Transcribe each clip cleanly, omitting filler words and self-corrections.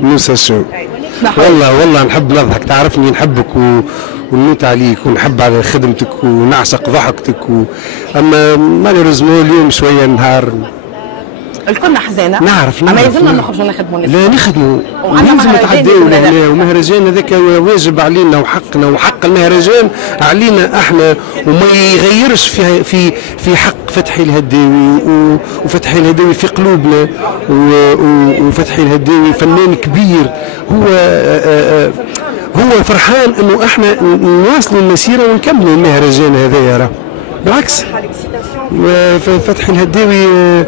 موسى شو والله نحب نضحك، تعرفني نحبك ونموت عليك ونحب على خدمتك ونعشق ضحكتك اما مالوريزمون اليوم شويه نهار الكلنا حزانه. نعرف اما يلزمنا نخرجوا نخدموا. لا نخدموا ولازم نتعداو لهنا، ومهرجان هذاك واجب علينا وحقنا وحق المهرجان علينا احنا، وما يغيرش في حق فتحي الهداوي وفتحي الهداوي في قلوبنا، وفتحي الهداوي فنان كبير. هو فرحان انه احنا نواصلوا المسيره ونكملوا المهرجان هذايا. راه بالعكس فتحي الهداوي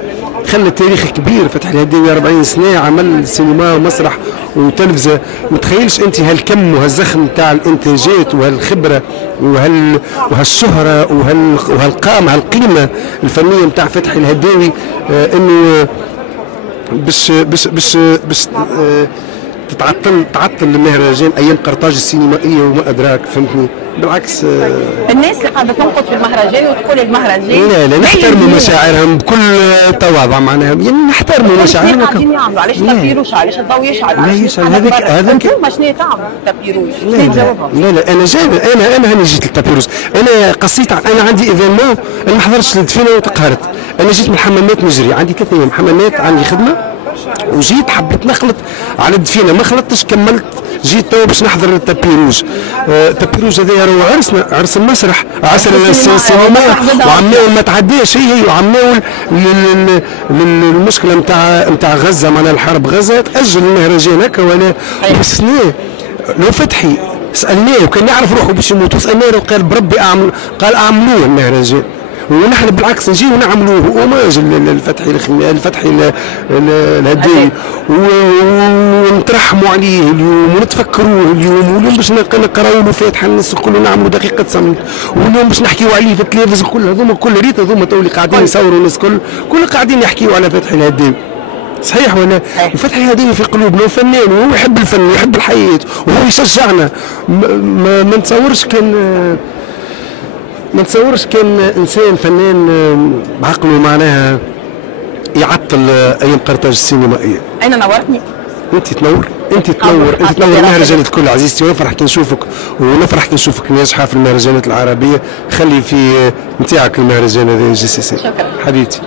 خلى تاريخ كبير. فتحي الهداوي 40 سنه عمل سينما ومسرح وتلفزه. ما تخيلش انت هالكم وهالزخم تاع الانتاجات وهالخبره وهالشهره وهالقيمه الفنيه نتاع فتحي الهداوي، انه باش تعطل المهرجان ايام قرطاج السينمائيه وما ادراك. فهمتني؟ بالعكس الناس اللي قاعده تنقد في المهرجان وتقول المهرجان لا نحترموا مشاعرهم بكل تواضع، معناها يعني نحترموا مشاعرهم. قاعدين يعملوا علاش التابي روج، علاش الضوء يشعل، هذاك انتم شنو تعملوا في التابي روج؟ لا انا جاي، انا هاني جيت للتابي روج. انا قصيت، انا عندي ايفينمون، انا ما حضرتش للدفينه وتقهرت. انا جيت من الحمامات نجري، عندي 3 ايام حمامات، عندي خدمه وجيت حبيت نخلط على الدفينه، ما خلطتش كملت، جيت تو باش نحضر التابي روج. التابي روج هذايا راهو عرسنا، عرس المسرح، عرس السينما، وعملوا ما تعداش هي، وعملوا للمشكله نتاع غزه، معناها الحرب غزه تاجل المهرجان هكا. وانا وسناه لو فتحي سالناه وكان يعرف روحه باش يموت، وسالناه قال بربي قال اعملوه المهرجان، ونحن بالعكس نجي ونعملوه اوماج الفتحي الهداوي، ونترحموا عليه اليوم ونتفكروه اليوم، واليوم باش نقراو له فاتحه الناس الكل نعملوا دقيقه صمت، واليوم باش نحكيو عليه في التلفزيون كل هذوما كل ريت هذوما تو اللي قاعدين يصوروا الناس كل قاعدين يحكيو على فتحي الهداوي. صحيح ولا؟ وفتحي الهداوي في قلوبنا وفنان، وهو يحب الفن ويحب الحياه وهو يشجعنا. ما نتصورش كان انسان فنان بعقله معناها يعطل ايام قرطاج السينمائيه. انا نورتني. انت تنور المهرجانات الكل عزيزتي، ونفرح كي نشوفك، ونفرح كي نشوفك ناجحه في المهرجانات العربيه. خلي في نتاعك المهرجان هذا جي سي سي. شكرا حبيبتي.